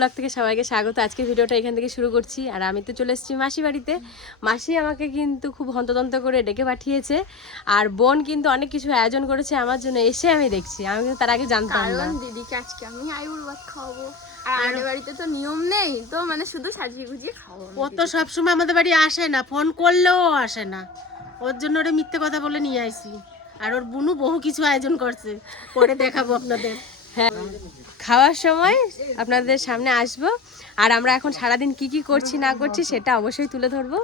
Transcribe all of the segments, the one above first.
Blog থেকে সবাইকে স্বাগত। আজকের ভিডিওটা এখান থেকে শুরু করছি। আর আমি তো চলে এসেছি মাসি বাড়িতে। মাসি আমাকে কিন্তু খুব হন্তদন্ত করে ডেকে পাঠিয়েছে, আর বোন কিন্তু অনেক কিছু আয়োজন করেছে আমার জন্য। এসে আমি দেখছি, আমি কিন্তু তার আগে জানতাম না। দিদিকে আজকে আমি আইবুড় ভাত খাওয়াবো, আর আমাদের বাড়িতে তো নিয়ম নেই তো, মানে শুধু সাজিয়ে গুজিয়ে খাওয়াবো। ও তো সবসময় আমাদের বাড়ি আসে না, ফোন করলেও আসে না, ওর জন্য ওরে মিথ্যে কথা বলে নিয়ে আইছি। আর ওর বুনু বহু কিছু আয়োজন করছে, পরে দেখাবো আপনাদের। হ্যাঁ, খাওয়ার সময় আপনাদের সামনে আসবো। আর আমরা এখন সারাদিন কি কি করছি না করছি সেটা অবশ্যই তুলে ধরবো।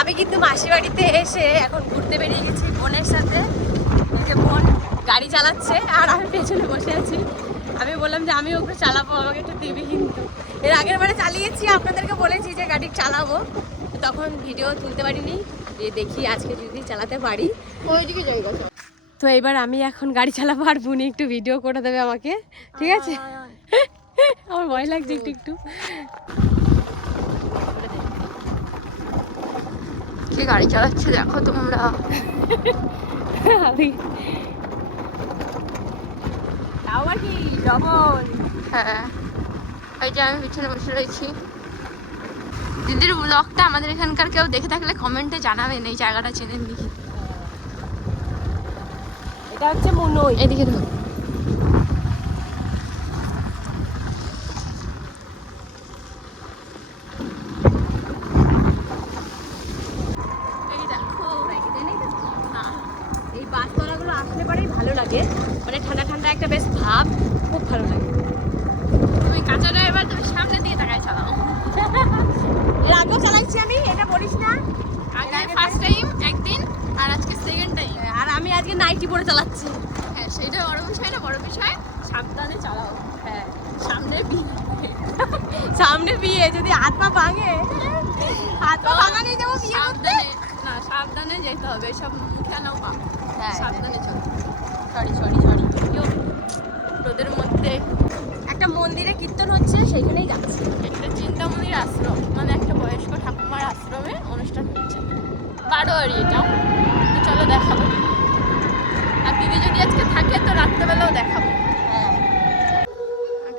আমি কিন্তু মাসি বাড়িতে এসে এখন ঘুরতে বেরিয়ে গেছি বোনের সাথে। এই যে বোন গাড়ি চালাচ্ছে আর আমি পেছনে বসে আছি। আমি বললাম যে আমি ওকে চালাবো, আমাকে একটু দিবি। কিন্তু এর আগের বারে চালিয়েছি, আপনাদেরকে বলেছি যে গাড়ি চালাবো, তখন ভিডিও তুলতে পারিনি। দেখি আজকে যদি চালাতে পারি। ওইদিকে জায়গা তো এবার আমি এখন গাড়ি চালাবো আর বুনি একটু ভিডিও করে দেবে আমাকে, ঠিক আছে? আমার ভয় লাগছে একটু একটু। কে গাড়ি চালাচ্ছে দেখো তোমরা। আমি তাও আর কি ডবল। হ্যাঁ, ওই যে আমি পিছনে বসে রয়েছি। দিদির ব্লগটা আমাদের এখানকার কেউ দেখে থাকলে কমেন্টে জানাবেন এই জায়গাটা চেনেন নাকি। এটা হচ্ছে মনই। এদিকে ধর। এই বাসতলাগুলো আসলে পরেই ভালো লাগে, মানে ঠান্ডা ঠান্ডা একটা বেশ ভাব, খুব ভালো লাগে। তুমি কাঁচা ড্রাইভার, তুমি সামনে দিয়ে তাকায় চালাও। এর আগেও চালাচ্ছি আমি, এটা বলিস না। আগে ফার্স্ট টাইম একদিন, আর আজকে সেকেন্ড টাইম। আর আমি আজকে নাইটি পরে চালাচ্ছি। হ্যাঁ, সেটা বড় বিষয় না, বড় বিষয় সাবধানে চালাও। হ্যাঁ, সামনে বিয়ে, সামনে বিয়ে, যদি হাত পা ভাঙে, হাত পা ভাঙা নিয়ে যাবো বিয়ে করতে। সাবধানে না, সাবধানে যেতে হবে, সব মুখে নাও পা। হ্যাঁ, সাবধানে চলতে। Sorry sorry sorry. রোদের মধ্যে একটা মন্দিরে কীর্তন হচ্ছে, সেইখানেই যাচ্ছি। একটা চিন্তামণির আশ্রম, মানে একটা বয়স্ক ঠাকুমার আশ্রমে অনুষ্ঠান হচ্ছে। বারোয়ারি এটাও, তো চলো দেখাবো। আর দিদি যদি আজকে থাকে তো রাত্রেবেলাও দেখাবো। হ্যাঁ,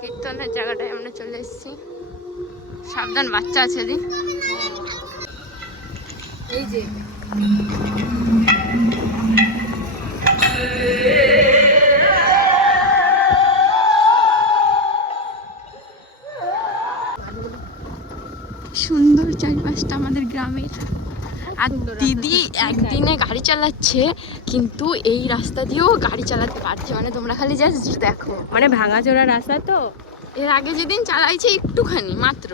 কীর্তনের জায়গাটায় আমরা চলে এসেছি। সাবধান, বাচ্চা আছে দি। এই যে সুন্দর চারিপাশটা আমাদের গ্রামের। আর দিদি একদিনে গাড়ি চালাচ্ছে, কিন্তু এই রাস্তা দিয়েও গাড়ি চালাতে পারছে, মানে তোমরা খালি জাস্ট দেখো। মানে ভাঙাচোরা রাস্তা তো। এর আগে যেদিন চালাইছে একটুখানি মাত্র,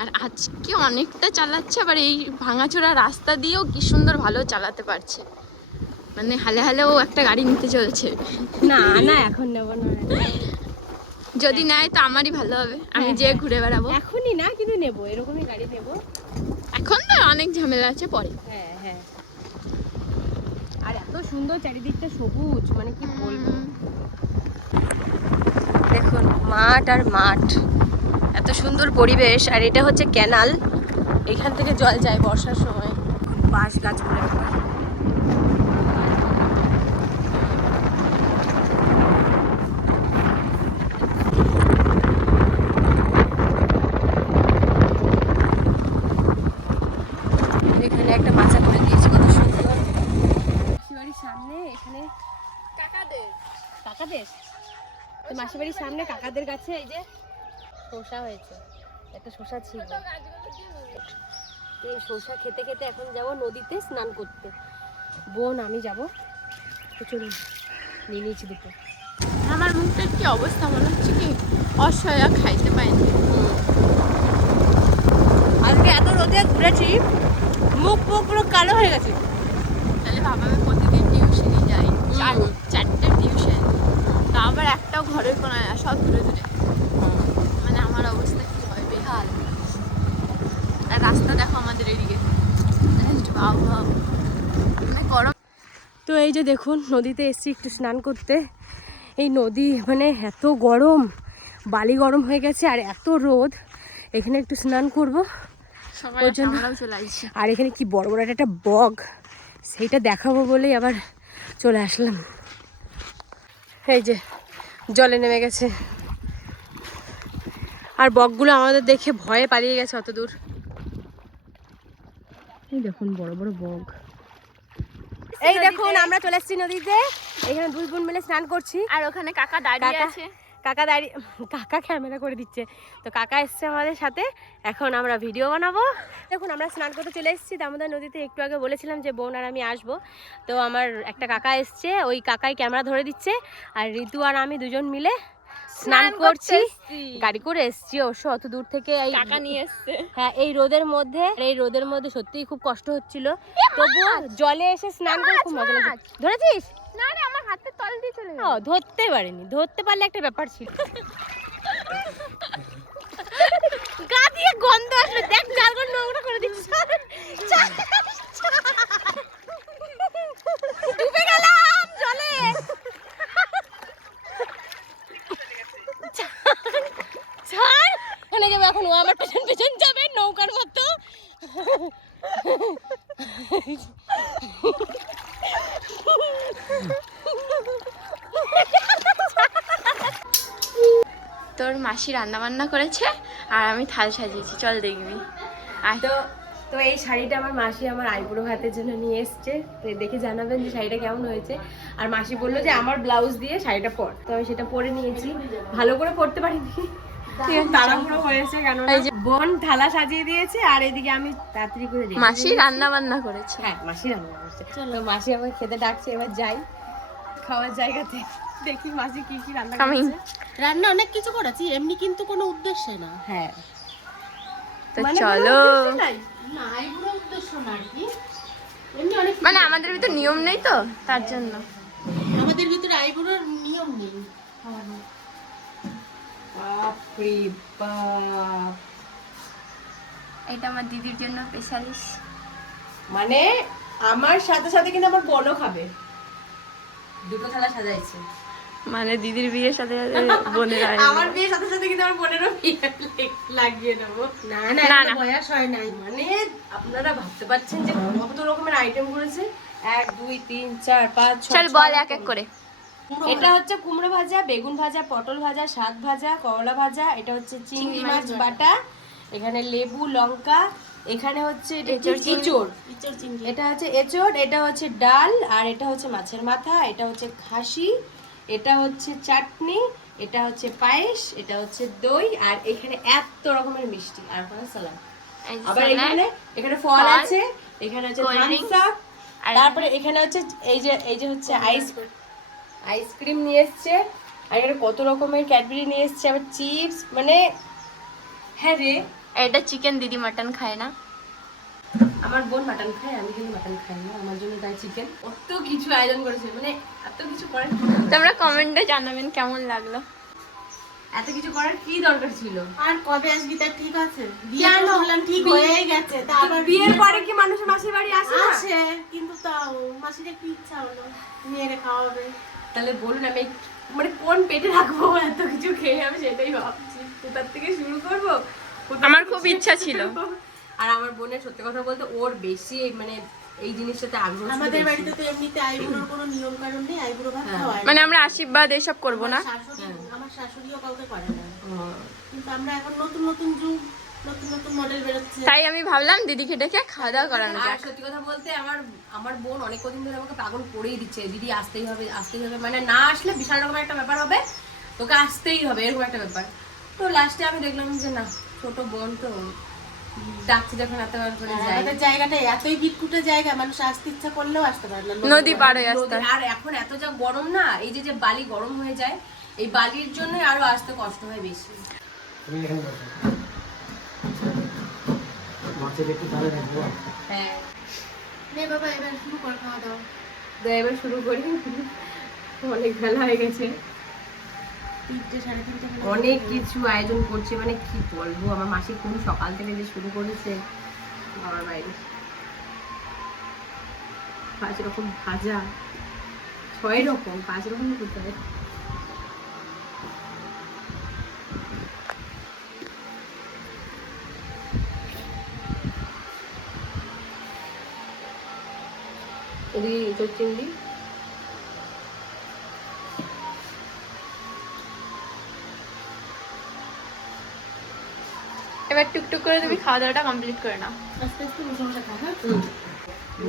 আর আজকে অনেকটা চালাচ্ছে, আবার এই ভাঙাচোরা রাস্তা দিয়েও কি সুন্দর ভালো চালাতে পারছে। মানে হালে হালেও একটা গাড়ি নিতে চলছে। না না, এখন নেব না। যদি নেয় তো আমারই ভালো হবে, আমি হ্যাঁ, যে ঘুরে বেড়াবো। এখনই না, কিন্তু নেব, এরকমই গাড়ি নেব। এখন তো অনেক ঝামেলা আছে পরে। হ্যাঁ হ্যাঁ, আর এত সুন্দর চারিদিকটা সবুজ, মানে কি বলবো। দেখুন মাঠ আর মাঠ, এত সুন্দর পরিবেশ। আর এটা হচ্ছে ক্যানাল, এখান থেকে জল যায় বর্ষার সময়। বাঁশ গাছগুলো একবার। এখানে একটা মাচা করে দিয়েছে, কত সুন্দর। মাসিবাড়ির সামনে এখানে কাকাদের তো মাসিবাড়ির সামনে কাকাদের গাছে এই যে শসা হয়েছে, একটা শসা ছিল। এই শসা খেতে খেতে এখন যাব নদীতে স্নান করতে। বোন আমি যাব, তো চলুন নিয়ে নিয়েছি দুটো। আমার মুখটার কি অবস্থা, মনে হচ্ছে কি অসহায়, খাইতে পাইনি। আজকে এত রোদে ঘুরেছি, মুখ পুরো কালো হয়ে গেছে। তাহলে বাবা আমি প্রতিদিন টিউশনে যাই, চারটে টিউশন, তা আবার একটাও ঘরের কোনায় না, সব দূরে দূরে। মানে আমার অবস্থা কি হয়, বেহাল। আর রাস্তা দেখো আমাদের এদিকে, আবহাওয়া মানে গরম। তো এই যে দেখুন নদীতে এসছি একটু স্নান করতে। এই নদী মানে এত গরম, বালি গরম হয়ে গেছে আর এত রোদ, এখানে একটু স্নান করব ওর জন্য। আমরাও চলে আসছি। আর এখানে কি বড় বড় একটা বগ, সেইটা দেখাবো বলেই আবার চলে আসলাম। এই যে জলে নেমে গেছে, আর বকগুলো আমাদের দেখে ভয়ে পালিয়ে গেছে অত দূর। এই দেখুন বড় বড় বক। এই দেখুন আমরা চলে এসেছি নদীতে, এখানে দুই বোন মিলে স্নান করছি। আর ওখানে কাকা দাঁড়িয়ে আছে। কাকা দাঁড়িয়ে, কাকা ক্যামেরা করে দিচ্ছে, তো কাকা এসছে আমাদের সাথে, এখন আমরা ভিডিও বানাবো। দেখুন আমরা স্নান করতে চলে এসেছি দামোদর নদীতে। একটু আগে বলেছিলাম যে বোন আর আমি আসবো, তো আমার একটা কাকা এসছে, ওই কাকাই ক্যামেরা ধরে দিচ্ছে, আর ঋতু আর আমি দুজন মিলে স্নান করছি। গাড়ি করে এসছি অবশ্য অত দূর থেকে, এই কাকা নিয়ে এসছে। হ্যাঁ এই রোদের মধ্যে সত্যিই খুব কষ্ট হচ্ছিল, তবুও জলে এসে স্নান করে খুব মজা লাগছে। ধরেছিস? না রে, আমার হাতের তল দিয়ে চলে গেল। ধরতে পারিনি, ধরতে পারলে একটা ব্যাপার ছিল। গা দিয়ে গন্ধ আসবে, দেখ জালগুলো নোংরা করে দিচ্ছিস। ডুবে গেলাম জলে। ছাড়, ওখানে যাবো এখন, ও আমার পেছন পেছন যাবে নৌকার মতো। তোর মাসি রান্না বান্না করেছে আর আমি থাল সাজিয়েছি, চল দেখবি। আর তো এই শাড়িটা আমার মাসি আমার আইবুড়ো ভাতের জন্য নিয়ে এসছে, তো দেখে জানাবেন যে শাড়িটা কেমন হয়েছে। আর মাসি বললো যে আমার ব্লাউজ দিয়ে শাড়িটা পর, তো আমি সেটা পরে নিয়েছি। ভালো করে পরতে পারিনি, তাড়াহুড়ো হয়েছে, কেন বোন থালা সাজিয়ে দিয়েছে আর এদিকে আমি তাড়াতাড়ি করে মাসি রান্না বান্না করেছে। হ্যাঁ মাসি রান্না করছে। তো মাসি আমাকে খেতে ডাকছে, এবার যাই খাওয়ার জায়গাতে, দেখি মাসি কি কি রান্না করছে। রান্না অনেক কিছু করেছি, এমনি কিন্তু কোনো উদ্দেশ্যে না। হ্যাঁ তো চলো। না আইবুড়ো উদ্দেশ্য না আর কি, এমনি অনেক মানে আমাদের ভিতর নিয়ম নেই তো, তার জন্য। আমাদের ভিতরে আইবুড়োর নিয়ম নেই। বাপরে বাপ, এটা আমার দিদির জন্য স্পেশালিস্ট। মানে আমার সাথে সাথে কিন্তু আমার বোনও খাবে। দুটো থালা সাজাইছে, মানে দিদির বিয়ের সাথে বোনের আমার বিয়ের সাথে সাথে কিন্তু আমার বোনেরও বিয়ে লাগিয়ে দেবো। না না না, এখনো না। বয়স হয় নাই। মানে আপনারা ভাবতে পারছেন যে কত রকমের আইটেম করেছে। 1 2 3 4 5 6। চল বল এক এক করে। এটা হচ্ছে কুমড়ো ভাজা, বেগুন ভাজা, পটল ভাজা, শাক ভাজা, করলা ভাজা, এটা হচ্ছে চিংড়ি মাছ বাটা, এখানে লেবু লঙ্কা, এখানে হচ্ছে এটা এঁচোড় এঁচোড়, ইচড় চিংড়ি। এটা হচ্ছে এঁচোড়, এটা হচ্ছে ডাল, আর এটা হচ্ছে মাছের মাথা, এটা হচ্ছে খাসি, এটা হচ্ছে চাটনি, এটা হচ্ছে পায়েস, এটা হচ্ছে দই, আর এখানে এত রকমের মিষ্টি, আর ওখানে সালাদ। আবার এখানে ফল আছে, এখানে হচ্ছে থামস আপ, তারপরে এখানে হচ্ছে এই যে হচ্ছে আইসক্রিম নিয়ে এসছে, আর এখানে কত রকমের ক্যাডবেরি নিয়ে এসছে, আবার চিপস, মানে হ্যাঁ রে। এটা চিকেন, দিদি মাটন খায় না। আমার বোন মাটন খায়, আমি কিন্তু মাটন খাই না, আমার জন্য তাই চিকেন। কত কিছু আয়োজন করেছে, মানে এত কিছু করার, তোমরা কমেন্টে জানাবেন কেমন লাগলো। এত কিছু করার কি দরকার ছিল? আর কবে আসবি তার ঠিক আছে? বিয়ে বললাম ঠিক হয়ে গেছে, তা আবার বিয়ের পরে কি মানুষের মাসির বাড়ি আসে না? আসে, কিন্তু তাও মাসির একটু ইচ্ছা হলো মেয়েরে খাওয়াবে। তাহলে বলুন আমি মানে কোন পেটে রাখবো এত কিছু খেয়ে, আমি সেটাই ভাবছি, কোথার থেকে শুরু করবো। আমার খুব ইচ্ছা ছিল। আর আমার বোনের সত্যি কথা বলতে ওর বেশি মানে এই জিনিসটাতে আগ্রহ ছিল আমাদের বেশি। বাড়িতে তো এমনিতে আইবুড়োর কোনো নিয়ম কানুন নেই, আইবুড়ো ভাত খাওয়ায় না। মানে আমরা আশীর্বাদ এসব করব না। আমার শাশুড়িও কাউকে করে না, হুম। কিন্তু আমরা এখন নতুন নতুন যুগ, নতুন নতুন মডেল বেরোচ্ছে। তাই আমি ভাবলাম দিদিকে ডেকে খাওয়া দাওয়া করানো আর যাক। সত্যি কথা বলতে আমার বোন অনেক কদিন ধরে আমাকে পাগল করেই দিচ্ছে, দিদি আসতেই হবে আসতেই হবে, মানে না আসলে বিশাল রকমের একটা ব্যাপার হবে, তোকে আসতেই হবে, এরকম একটা ব্যাপার। তো লাস্টে আমি দেখলাম যে না, ছোট বোন তো ডাকছে যখন এতবার করে আর যাই। আমাদের জায়গাটা এতই বিটকুটে জায়গা, মানুষ আসতে ইচ্ছা করলেও আসতে পারে না। নদী পার হয়ে আসতে। আর এখন এত যা গরম না, এই যে বালি গরম হয়ে যায়, এই বালির জন্য আরো আসতে কষ্ট হয় বেশি। হ্যাঁ নে বাবা এবার শুরু কর খাওয়া দাওয়া। তো এবার শুরু করি, অনেক বেলা হয়ে গেছে, 3টে 3:30 অনেক কিছু আয়োজন করছে, মানে কি বলবো, আমার মাসি কোন সকাল থেকে যে শুরু করেছে আমার বাইরে। 5 রকম ভাজা, 6 রকম, 5 রকম করতে হয়। এদিকে ইঁচড় চিংড়ি, এবার টুকটুক করে তুমি খাওয়া দাওয়াটা কমপ্লিট করে নাও। আস্তে আস্তে বসে বসে খা, হ্যাঁ?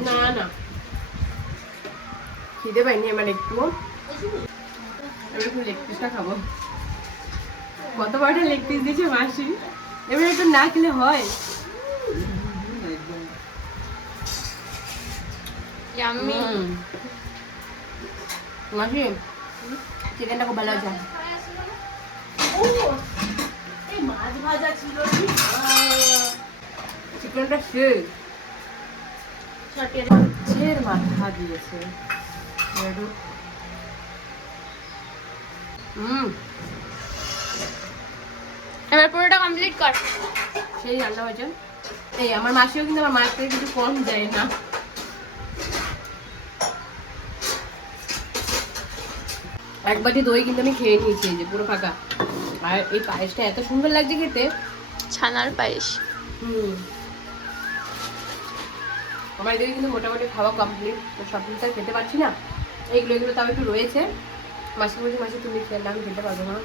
না না খিদে পাইনি আমার একটু, এবার একটু লেগ পিসটা খাবো। কত বড়টা লেগ পিস দিয়েছে মাসি, এবার একটু না খেলে হয়। ইয়াম্মি। মাসি চিকেনটা খুব ভালো আছে। এই মাছ ভাজা ছিল চিকেনটা শেষ, মাছের মাথা দিয়েছে। এবার পুরোটা কমপ্লিট কর। সেই রান্না হয়েছে। এই আমার মাসিও কিন্তু আমার মায়ের থেকে কিছু কম যায় না। এক বাটি দই কিন্তু আমি খেয়ে নিয়েছি, এই যে পুরো ফাঁকা। আর এই পায়েসটা এত সুন্দর লাগছে খেতে। ছানার পায়েস। আমার এদিকে কিন্তু মোটামুটি খাওয়া কমপ্লিট, তো সব কিছু আর খেতে পারছি না। এগুলো তাও একটু রয়েছে। মাসি বলছি মাসি তুমি খেলে আমি খেতে পারবো না।